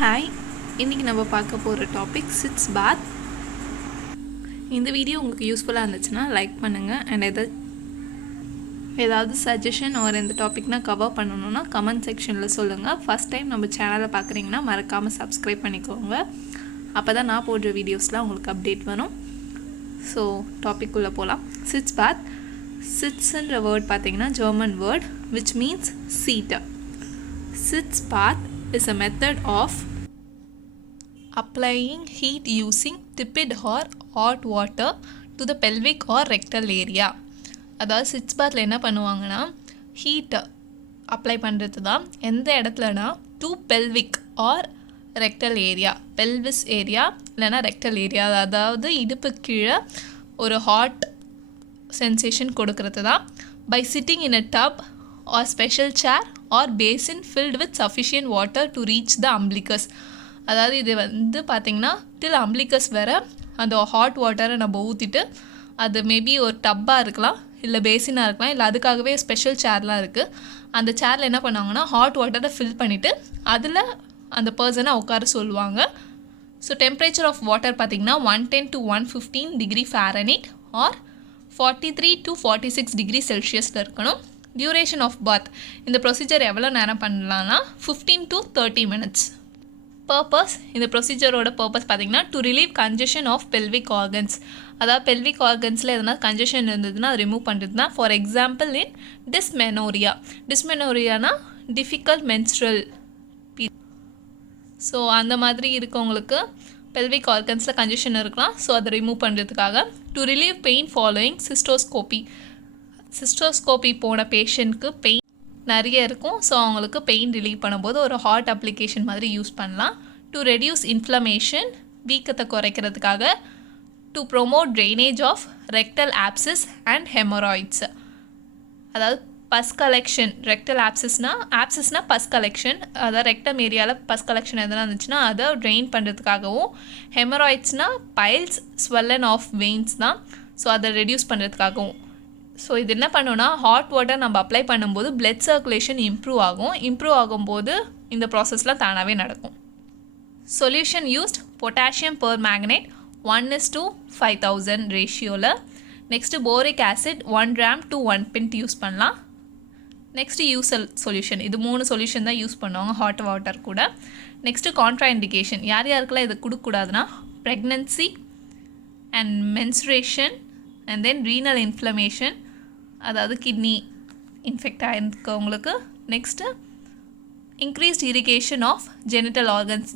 Hi, இன்றைக்கி நம்ம பார்க்க போகிற டாபிக் சிட்ஸ் பாத். இந்த வீடியோ உங்களுக்கு யூஸ்ஃபுல்லாக இருந்துச்சுன்னா லைக் பண்ணுங்கள். அண்ட் ஏதாவது சஜஷன் ஒரு இந்த டாபிக்னால் கவர் பண்ணணுன்னா கமெண்ட் செக்ஷனில் சொல்லுங்கள். ஃபஸ்ட் டைம் நம்ம சேனலை பார்க்குறீங்கன்னா மறக்காமல் சப்ஸ்கிரைப் பண்ணிக்கோங்க. அப்போ தான் நான் போடுற வீடியோஸ்லாம் உங்களுக்கு அப்டேட் வரும். ஸோ டாபிக்குள்ளே போகலாம். சிட்ஸ் பாத். சிட்ஸ்ன்ற வேர்ட் பார்த்தீங்கன்னா German word which means seat. Sitz bath is a method of applying heat using tepid or hot water to the pelvic or rectal area. அதாவது சிட்ஸ் பாத்தில் என்ன பண்ணுவாங்கன்னா ஹீட்டை அப்ளை பண்ணுறது தான். எந்த இடத்துலனா to pelvic or rectal area, pelvis area இல்லைனா ரெக்டல் ஏரியா, அதாவது இடுப்பு கீழே ஒரு ஹாட் சென்சேஷன் கொடுக்கறது தான். By sitting in a tub or special chair or basin filled with sufficient water to reach the umbilicus. அதாவது இது வந்து பார்த்திங்கன்னா டில் அம்பிளிகஸ் வர அந்த ஹாட் வாட்டரை நம்ம ஊற்றிட்டு, அது மேபி ஒரு டப்பாக இருக்கலாம் இல்லை பேசினாக இருக்கலாம், இல்லை அதுக்காகவே ஸ்பெஷல் சேர்லாம் இருக்குது. அந்த சேரில் என்ன பண்ணுவாங்கன்னா ஹாட் வாட்டரை ஃபில் பண்ணிவிட்டு அதில் அந்த பர்சனை உட்கார சொல்லுவாங்க. ஸோ டெம்பரேச்சர் ஆஃப் வாட்டர் பார்த்திங்கன்னா 110 to 115 degree Fahrenheit or 43 to 46 degree செல்சியஸில் இருக்கணும். டியூரேஷன் ஆஃப் பாத், இந்த ப்ரொசீஜர் எவ்வளோ நேரம் பண்ணலான்னா 15 to 30 minutes. பர்பஸ், இந்த ப்ரொசீஜரோட பர்பஸ் பார்த்திங்கன்னா to relieve congestion of pelvic organs. அதாவது பெல்விக் ஆர்கன்ஸில் எதனா கன்ஜஷன் இருந்ததுன்னா அது ரிமூவ் பண்ணுறது தான். For example in dysmenorrhoea. டிஸ்மெனோரியானா டிஃபிகல்ட் மென்ஸ்ட்ரல். ஸோ அந்த மாதிரி இருக்கவங்களுக்கு பெல்விக் ஆர்கன்ஸில் கன்ஜஷன் இருக்கலாம். ஸோ அதை ரிமூவ் பண்ணுறதுக்காக. To relieve pain following cystoscopy. Cystoscopy போன பேஷண்ட்க்கு பெயின் நிறைய இருக்கும். ஸோ அவங்களுக்கு பெயின் ரிலீவ் பண்ணும்போது ஒரு ஹாட் அப்ளிகேஷன் மாதிரி யூஸ் பண்ணலாம். டு ரெடியூஸ் இன்ஃப்ளமேஷன், வீக்கத்தை குறைக்கிறதுக்காக. To promote drainage of rectal abscess and haemorrhoids. அதாவது பஸ் கலெக்ஷன். ரெக்டல் ஆப்சிஸ்னா பஸ் கலெக்ஷன், அதாவது ரெக்டம் ஏரியாவில் பஸ் கலெக்ஷன் எதனா இருந்துச்சுன்னா அதை ட்ரெயின் பண்ணுறதுக்காகவும். ஹெமராய்ட்ஸ்னால் பைல்ஸ் ஸ்வெல்லன் ஆஃப் வெயின்ஸ் தான். ஸோ அதை ரெடியூஸ் பண்ணுறதுக்காகவும். ஸோ இது என்ன பண்ணோன்னா ஹாட் வாட்டர் நம்ம அப்ளை பண்ணும்போது பிளட் சர்க்குலேஷன் இம்ப்ரூவ் ஆகும். இம்ப்ரூவ் ஆகும்போது இந்த ப்ராசஸ்லாம் தானாகவே நடக்கும். Solution used potassium permanganate 1:5000 ரேஷியோவில். Next boric acid 1 gram to 1 pint use பண்ணலாம். Next usual solution. இது 3 சொல்யூஷன் தான் யூஸ் பண்ணுவாங்க ஹாட் வாட்டர் கூட. Next contraindication. யார் யாருக்கெல்லாம் இது கொடுக்கக்கூடாதுன்னா pregnancy and menstruation and then renal inflammation, அதாவது கிட்னி இன்ஃபெக்ட் ஆகிருக்கவங்களுக்கு. Next increased irrigation of genital organs.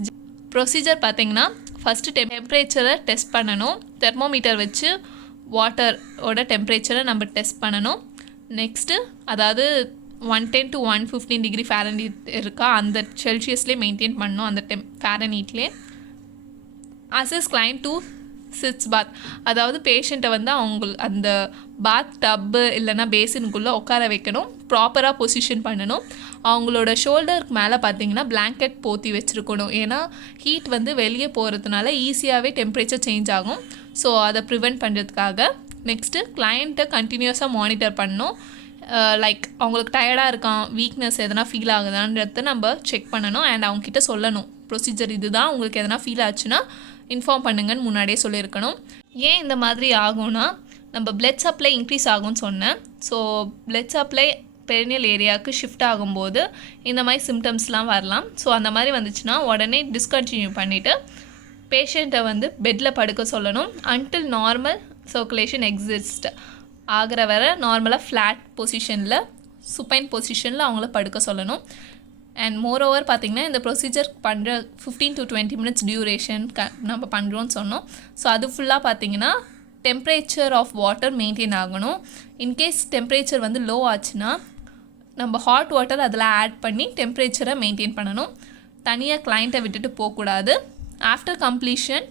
Procedure பார்த்திங்கன்னா ஃபஸ்ட்டு டெம்பரேச்சரை டெஸ்ட் பண்ணணும். தெர்மோமீட்டர் வச்சு வாட்டரோட டெம்பரேச்சரை நம்ம டெஸ்ட் பண்ணணும். நெக்ஸ்ட்டு அதாவது 110 to 115 டிகிரி ஃபாரன்ஹீட் இருக்கா அந்த செல்சியஸ்லேயே மெயின்டைன் பண்ணணும். அந்த ஃபாரன்ஹீட்லேயே. அசஸ் கிளைண்ட் டு சிட்ஸ் பாத், அதாவது பேஷண்ட்டை வந்து அந்த பாத் டப்பு இல்லைனா பேசினுக்குள்ளே உட்கார வைக்கணும். ப்ராப்பராக பொசிஷன் பண்ணணும். அவங்களோட ஷோல்டருக்கு மேலே பார்த்தீங்கன்னா பிளாங்கெட் போற்றி வச்சுருக்கணும். ஏன்னா ஹீட் வந்து வெளியே போகிறதுனால ஈஸியாகவே டெம்பரேச்சர் சேஞ்ச் ஆகும். ஸோ அதை ப்ரிவெண்ட் பண்ணுறதுக்காக. நெக்ஸ்ட்டு கிளைண்ட்டை கண்டினியூஸாக மானிட்டர் பண்ணணும். லைக் அவங்களுக்கு டயர்டாக இருக்கான், வீக்னஸ் எதனா ஃபீல் ஆகுதான்றத நம்ம செக் பண்ணணும். அண்ட் அவங்கக்கிட்ட சொல்லணும் ப்ரொசீஜர் இதுதான், உங்களுக்கு எதனா ஃபீல் ஆச்சுன்னா இன்ஃபார்ம் பண்ணுங்கன்னு முன்னாடியே சொல்லியிருக்கணும். ஏன் இந்த மாதிரி ஆகும்னா நம்ம பிளட் சப்ளை இன்க்ரீஸ் ஆகும்னு சொன்னேன். ஸோ பிளட் சப்ளை பெரினியல் ஏரியாவுக்கு ஷிஃப்ட் ஆகும்போது இந்த மாதிரி சிம்டம்ஸ்லாம் வரலாம். ஸோ அந்த மாதிரி வந்துச்சுன்னா உடனே டிஸ்கண்டினியூ பண்ணிவிட்டு பேஷண்ட்டை வந்து பெட்டில் படுக்க சொல்லணும். அன்டில் நார்மல் சர்க்குலேஷன் எக்ஸிஸ்ட் ஆகிற வர நார்மலாக ஃப்ளாட் பொசிஷனில் சுப்பைன் பொசிஷனில் அவங்கள படுக்க சொல்லணும். அண்ட் மோரோவர் பார்த்திங்கன்னா இந்த ப்ரொசீஜர் பண்ணுற 15 to 20 minutes டியூரேஷன் நம்ம பண்ணுறோன்னு சொன்னோம். ஸோ அது ஃபுல்லாக பார்த்திங்கன்னா டெம்பரேச்சர் ஆஃப் வாட்டர் மெயின்டைன் ஆகணும். இன்கேஸ் டெம்பரேச்சர் வந்து லோ ஆச்சுன்னா நம்ம ஹாட் வாட்டர் அதில் ஆட் பண்ணி டெம்பரேச்சரை மெயின்டைன் பண்ணணும். தனியாக கிளைண்ட்டை விட்டுட்டு போகக்கூடாது. After completion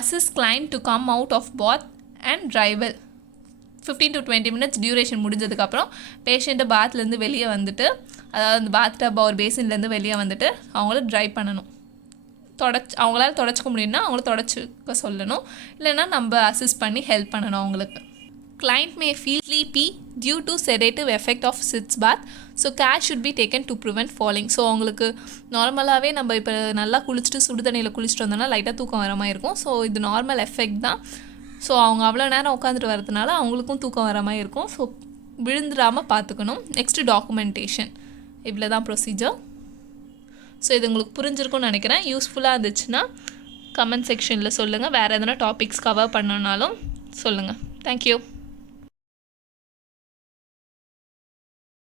assist client to come out of bath and dry well. 15 to 20 minutes duration முடிஞ்சதுக்கப்புறம் பேஷண்ட்டை பாத்லேருந்து வெளியே வந்துட்டு, அதாவது அந்த பாத் டப் ஒரு பேசின்லேருந்து வெளியே வந்துட்டு அவங்கள ட்ரை பண்ணணும். அவங்களால தொடச்சிக்க முடியும்னா அவங்கள தொடச்சிக்க சொல்லணும். இல்லைன்னா நம்ம அசிஸ்ட் பண்ணி ஹெல்ப் பண்ணணும் அவங்களுக்கு. Client may feel sleepy due to sedative effect of Sitz bath. So care should be taken to prevent falling. So அவங்களுக்கு நார்மலாகவே நம்ம இப்போ நல்லா குளிச்சுட்டு சுடு தண்ணியில் குளிச்சுட்டு வந்தோம்னா லைட்டாக தூக்கம் வர மாதிரி இருக்கும். ஸோ இது நார்மல் எஃபெக்ட் தான். ஸோ அவங்க அவ்வளோ நேரம் உட்காந்துட்டு வரதுனால அவங்களுக்கும் தூக்கம் வர மாதிரி இருக்கும். ஸோ விழுந்துடாமல் பார்த்துக்கணும். Next documentation. இவ்வளோ தான் ப்ரொசீஜர். ஸோ இது உங்களுக்கு புரிஞ்சிருக்கும்னு நினைக்கிறேன். யூஸ்ஃபுல்லாக இருந்துச்சுன்னா கமெண்ட் செக்ஷனில் சொல்லுங்கள். வேறு எதனா டாபிக்ஸ் கவர் பண்ணனாலும் சொல்லுங்கள். தேங்க்யூ.